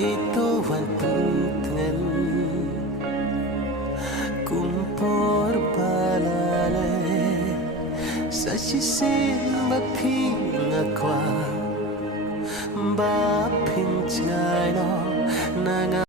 ito wan punten kumpor balale sa sisin baping akwa ba pincha